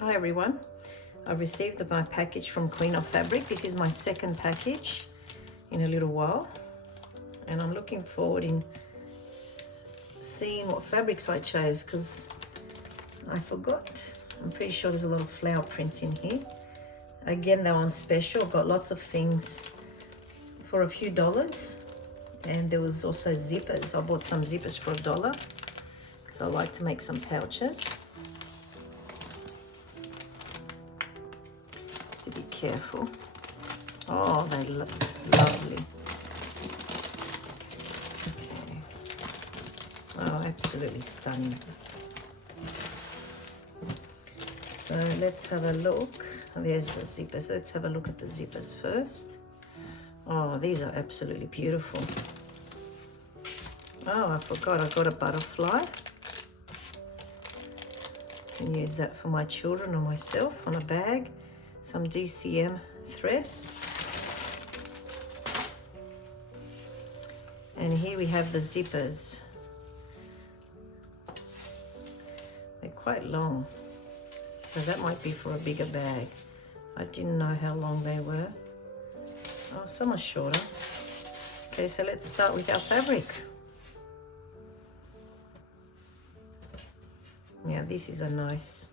Hi everyone, I've received my package from Clean Up Fabric. This is my second package in a little while, and I'm looking forward in seeing what fabrics I chose because I forgot. I'm pretty sure there's a lot of flower prints in here. Again, they're on special. I've got lots of things for a few dollars, and there was also zippers. I bought some zippers for $1 because I like to make some pouches. To be careful. Oh, they look lovely. Okay. Oh, absolutely stunning. So let's have a look. There's the zippers. Let's have a look at the zippers first. Oh, these are absolutely beautiful. Oh, I forgot I got a butterfly. Can use that for my children or myself on a bag. Some DCM thread. And here we have the zippers. They're quite long, so that might be for a bigger bag. I didn't know how long they were. Oh, some are shorter. Okay, so let's start with our fabric. Now this is a nice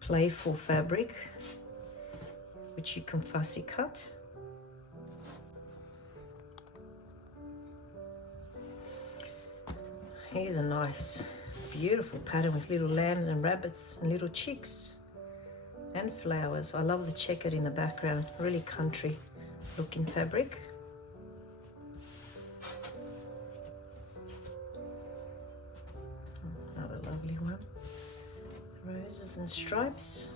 playful fabric which you can fussy cut. Here's a nice beautiful pattern with little lambs and rabbits and little chicks and flowers. I love the checkered in the background, really country looking fabric. Another lovely one. Roses and stripes.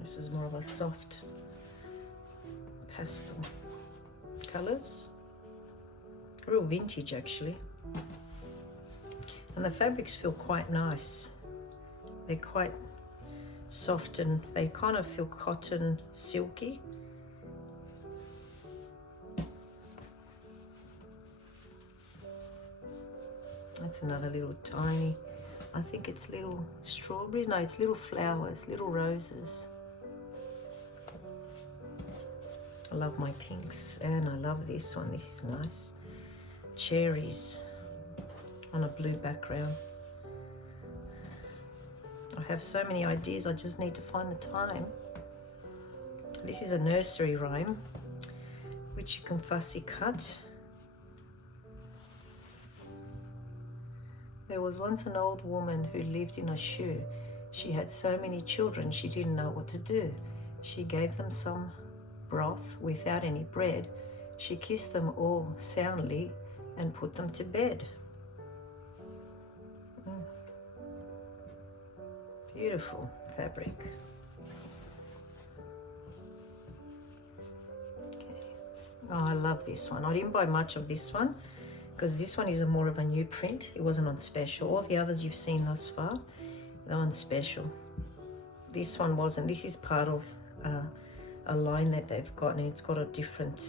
This is more of a soft pastel colors. Real vintage actually. And the fabrics feel quite nice. They're quite soft and they kind of feel cotton silky. That's another little tiny, I think it's little strawberry. No, it's little flowers, little roses. I love my pinks, and I love this one. This is nice. Cherries on a blue background. I have so many ideas, I just need to find the time. This is a nursery rhyme, which you can fussy cut. There was once an old woman who lived in a shoe. She had so many children, she didn't know what to do. She gave them some broth without any bread. She kissed them all soundly and put them to bed. Beautiful fabric. Okay. Oh, I love this one. I didn't buy much of this one because this one is more of a new print. It wasn't on special. All the others you've seen thus far, they're on special. This one wasn't. This is part of a line that they've got, and it's got a different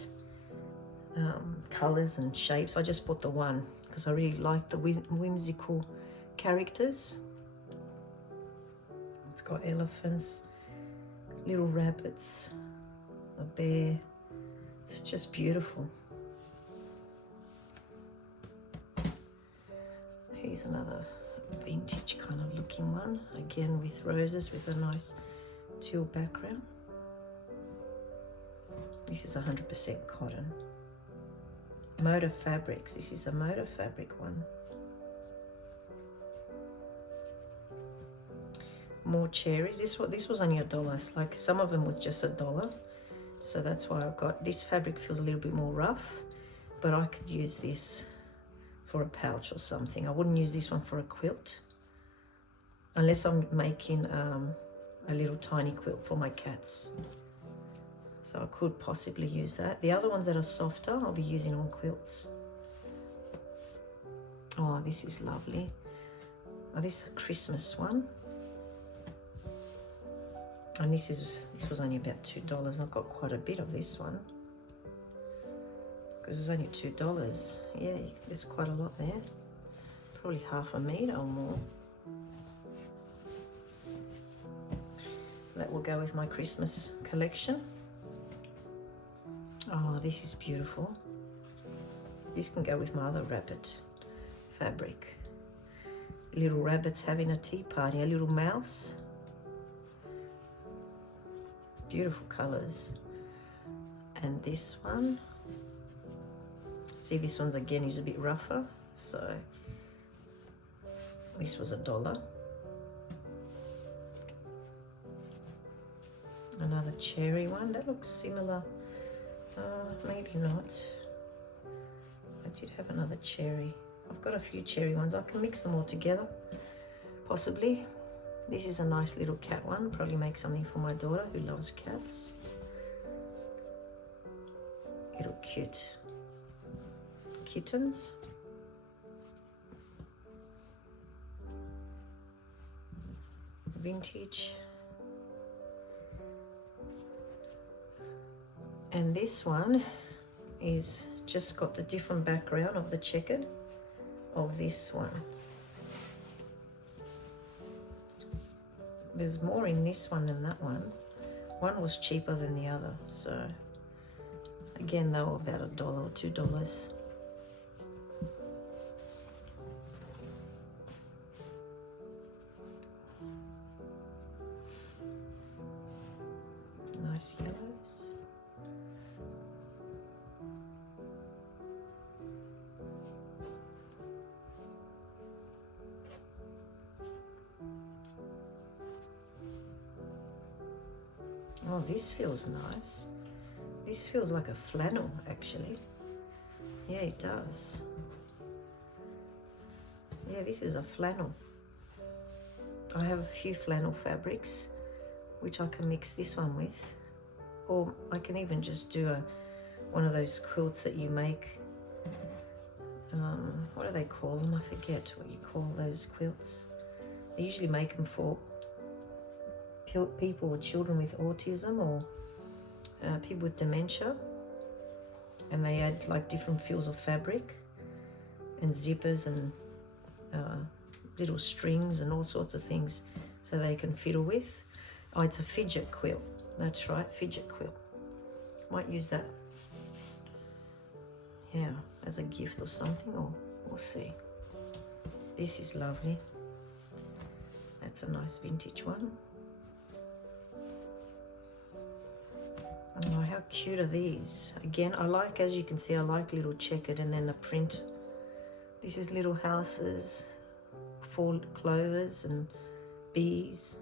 colors and shapes. I just bought the one because I really like the whimsical characters. It's got elephants, little rabbits, a bear. It's just beautiful. Here's another vintage kind of looking one, again with roses with a nice teal background. This is 100% cotton. Motor Fabrics. This is a Motor Fabric one. More cherries. This was only $1. Like some of them was just $1, so that's why I got this. Fabric feels a little bit more rough, but I could use this for a pouch or something. I wouldn't use this one for a quilt unless I'm making a little tiny quilt for my cats. So I could possibly use that. The other ones that are softer, I'll be using on quilts. Oh, this is lovely. Oh, this is a Christmas one. And this was only about $2. I've got quite a bit of this one because it was only $2. Yeah, there's quite a lot there. probably 1/2 meter or more. That will go with my Christmas collection. Oh, this is beautiful. This can go with my other rabbit fabric. Little rabbits having a tea party, a little mouse. Beautiful colors. And this one, see, this one's again is a bit rougher, so this was $1. Another cherry one, that looks similar. Maybe not. I did have another cherry. I've got a few cherry ones. I can mix them all together, possibly. This is a nice little cat one. Probably make something for my daughter who loves cats. Little cute kittens. Vintage. And this one is just got the different background of the checkered of this one. There's more in this one than that one. One was cheaper than the other, so again they were about $1 or $2. Nice yellows. Oh, this feels nice. This feels like a flannel, actually. Yeah, it does. Yeah, this is a flannel. I have a few flannel fabrics, which I can mix this one with. Or I can even just do one of those quilts that you make. What do they call them? I forget what you call those quilts. They usually make them for people or children with autism or people with dementia, and they add like different fills of fabric and zippers and little strings and all sorts of things so they can fiddle with. Oh, it's a fidget quilt. That's right, fidget quilt. Might use that, yeah, as a gift or something, or we'll see. This is lovely. That's a nice vintage one. Oh, how cute are these? Again, I like, as you can see, I like little checkered and then the print. This is little houses, 4 clovers and bees.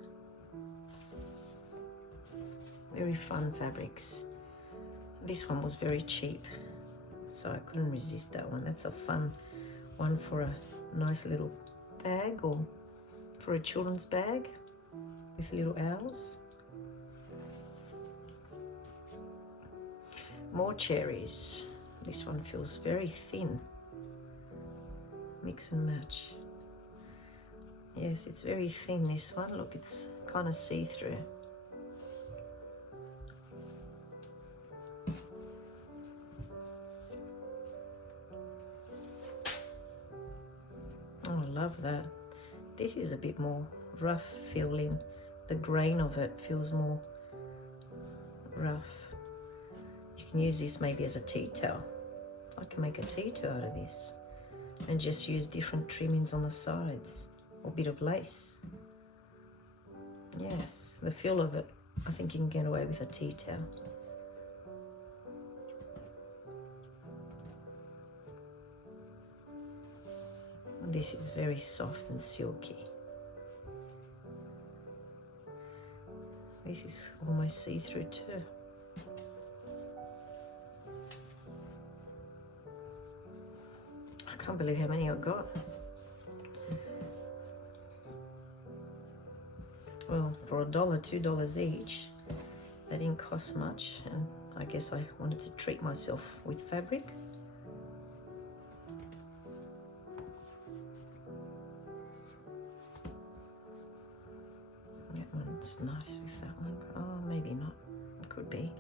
Very fun fabrics. This one was very cheap, so I couldn't resist that one. That's a fun one for a nice little bag or for a children's bag with little owls. More cherries. This one feels very thin. Mix and match. Yes, it's very thin, this one. Look, it's kind of see-through. Oh, I love that. This is a bit more rough feeling. The grain of it feels more rough. You can use this maybe as a tea towel. I can make a tea towel out of this and just use different trimmings on the sides or a bit of lace. Yes, the feel of it, I think you can get away with a tea towel. This is very soft and silky. This is almost see-through too. I can't believe how many I got. Well, for $1, $2 each, they didn't cost much, and I guess I wanted to treat myself with fabric. That one's nice with that one. Oh, maybe not. It could be.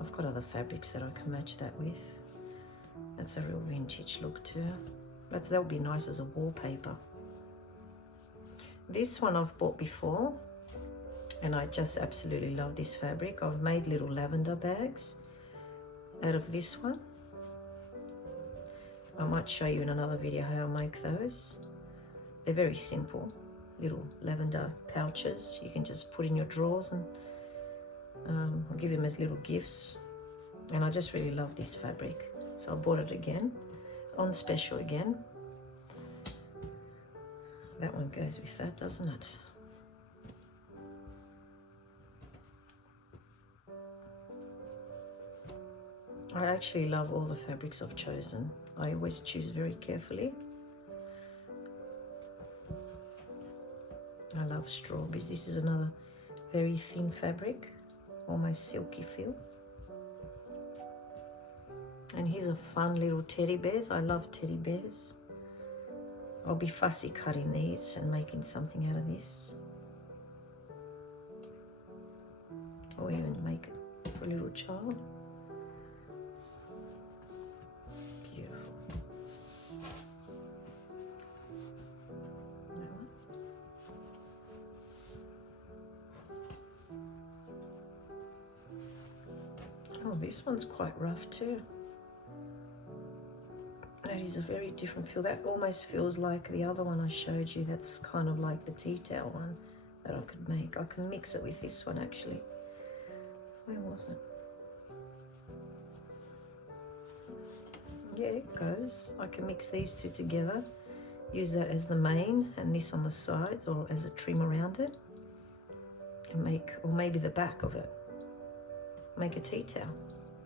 I've got other fabrics that I can match that with. That's a real vintage look too. That would be nice as a wallpaper. This one I've bought before, and I just absolutely love this fabric. I've made little lavender bags out of this one. I might show you in another video how I make those. They're very simple, little lavender pouches. You can just put in your drawers, and I'll give them as little gifts. And I just really love this fabric. So I bought it again, on special again. That one goes with that, doesn't it? I actually love all the fabrics I've chosen. I always choose very carefully. I love strawberries. This is another very thin fabric, almost silky feel. And here's a fun little teddy bears. I love teddy bears. I'll be fussy cutting these and making something out of this. Or even make it for a little child. Beautiful. That one. Oh, this one's quite rough too. That is a very different feel. That almost feels like the other one I showed you. That's kind of like the tea towel one that I could make. I can mix it with this one actually. Where was it? Yeah, it goes. I can mix these two together, use that as the main and this on the sides or as a trim around it, and make, or maybe the back of it, make a tea towel.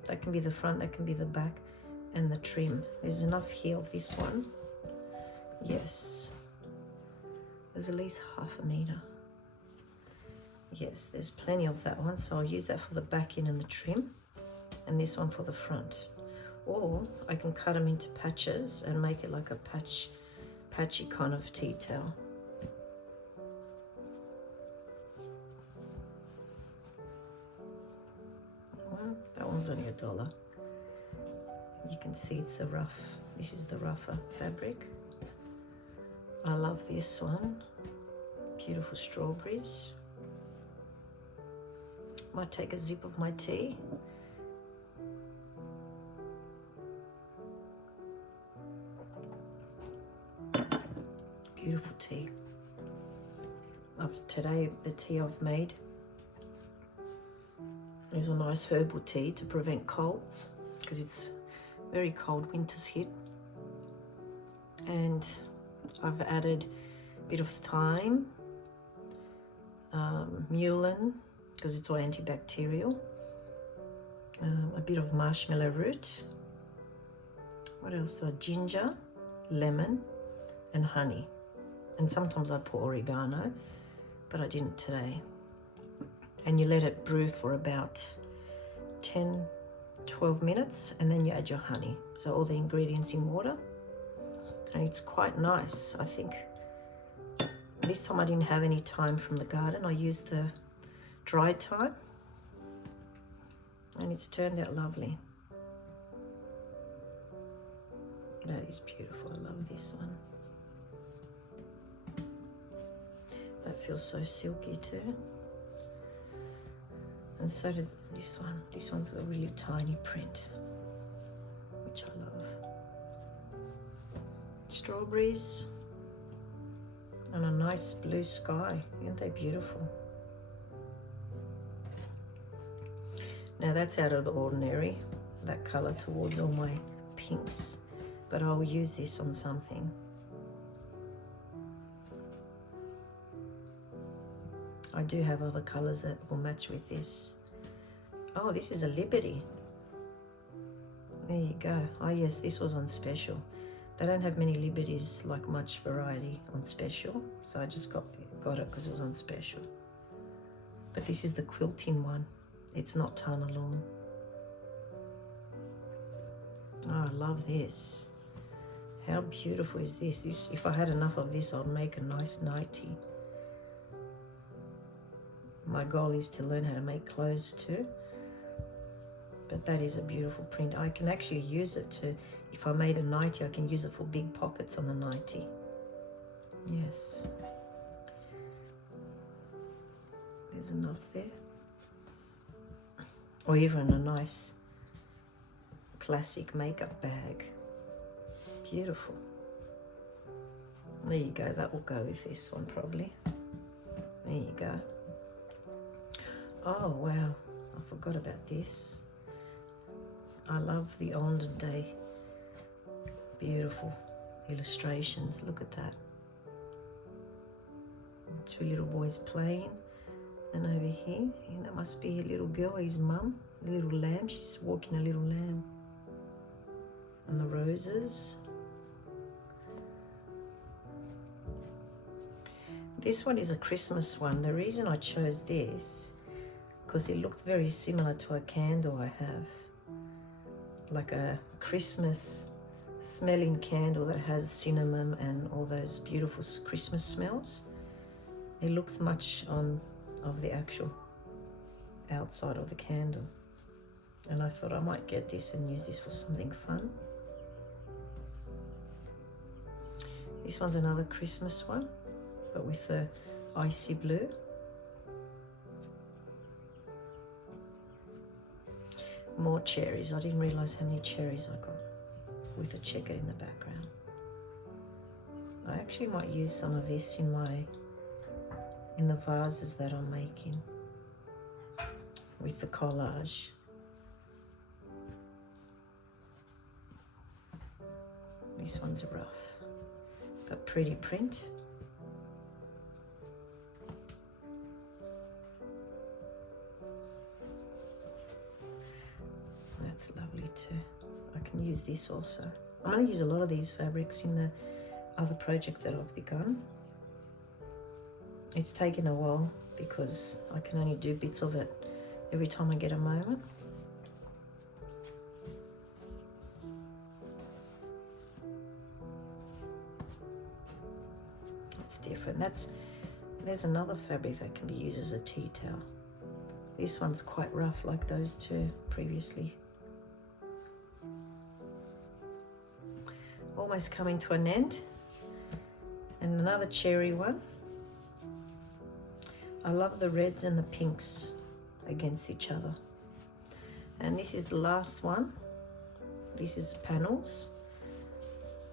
That can be the front, that can be the back, and the trim. There's enough here of this one. Yes. There's at least 1/2 meter. Yes, there's plenty of that one, so I'll use that for the back end and the trim, and this one for the front. Or I can cut them into patches and make it like a patchy kind of tea towel. That one's only $1. You can see it's the rough. This is the rougher fabric. I love this one. Beautiful strawberries. Might take a sip of my tea. Beautiful tea. Today, the tea I've made is a nice herbal tea to prevent colds, because it's very cold, winter's hit. And I've added a bit of thyme, mullein, because it's all antibacterial, a bit of marshmallow root. What else? Ginger, lemon, and honey. And sometimes I put oregano, but I didn't today. And you let it brew for about 10-12 minutes, and then you add your honey. So all the ingredients in water, and it's quite nice. I think this time I didn't have any thyme from the garden. I used the dried thyme, and it's turned out lovely. That is beautiful. I love this one. That feels so silky too. And so did this one. This one's a really tiny print, which I love. Strawberries and a nice blue sky. Aren't they beautiful? Now that's out of the ordinary, that color towards all my pinks, but I'll use this on something. I do have other colors that will match with this. Oh, this is a Liberty. There you go. Oh yes, this was on special. They don't have many Liberties, like much variety on special, so I just got it because it was on special. But this is the quilting one. It's not Tana lawn. Oh, I love this. How beautiful is this? This, if I had enough of this, I'd make a nice nightie. My goal is to learn how to make clothes too. But that is a beautiful print. I can actually use it to if I made a nightie, I can use it for big pockets on the nightie. Yes. There's enough there. Or even a nice classic makeup bag. Beautiful. There you go, that will go with this one probably. There you go. Oh wow, I forgot about this. I love the olden day beautiful illustrations. Look at that. Two little boys playing, and over here, that must be a little girl, his mum, the little lamb. She's walking a little lamb. And the roses. This one is a Christmas one. The reason I chose this, because it looked very similar to a candle I have, like a Christmas smelling candle that has cinnamon and all those beautiful Christmas smells. It looked much of the actual outside of the candle, and I thought I might get this and use this for something fun. This one's another Christmas one, but with the icy blue. More cherries. I didn't realize how many cherries I got with a checker in the background. I actually might use some of this in the vases that I'm making with the collage. This one's rough, but pretty print. That's lovely too. I can use this also. I'm going to use a lot of these fabrics in the other project that I've begun. It's taken a while because I can only do bits of it every time I get a moment. It's different. There's another fabric that can be used as a tea towel. This one's quite rough like those two previously. Almost coming to an end. And another cherry one. I love the reds and the pinks against each other. And this is the last one. This is panels.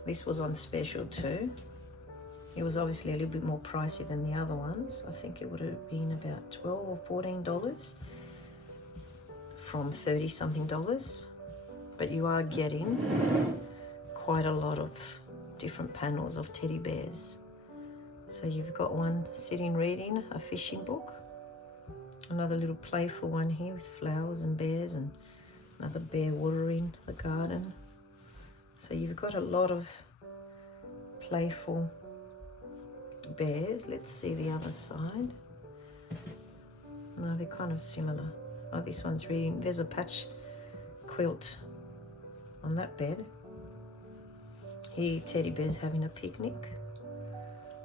This was on special too. It was obviously a little bit more pricey than the other ones. I think it would have been about $12 or $14 from $30 something. But you are getting quite a lot of different panels of teddy bears. So you've got one sitting reading a fishing book, another little playful one here with flowers and bears, and another bear watering the garden. So you've got a lot of playful bears. Let's see the other side. No, they're kind of similar. Oh, this one's reading. There's a patch quilt on that bed. Here, teddy bear's having a picnic.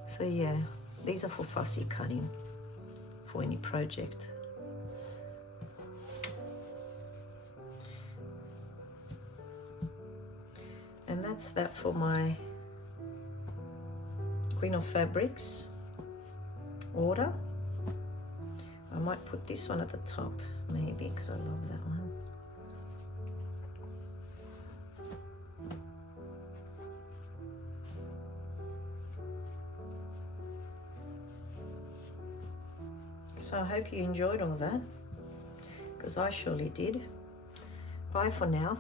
So yeah, these are for fussy cutting for any project. And that's that for my Queen of Fabrics order. I might put this one at the top maybe because I love that one. So I hope you enjoyed all that, because I surely did. Bye for now.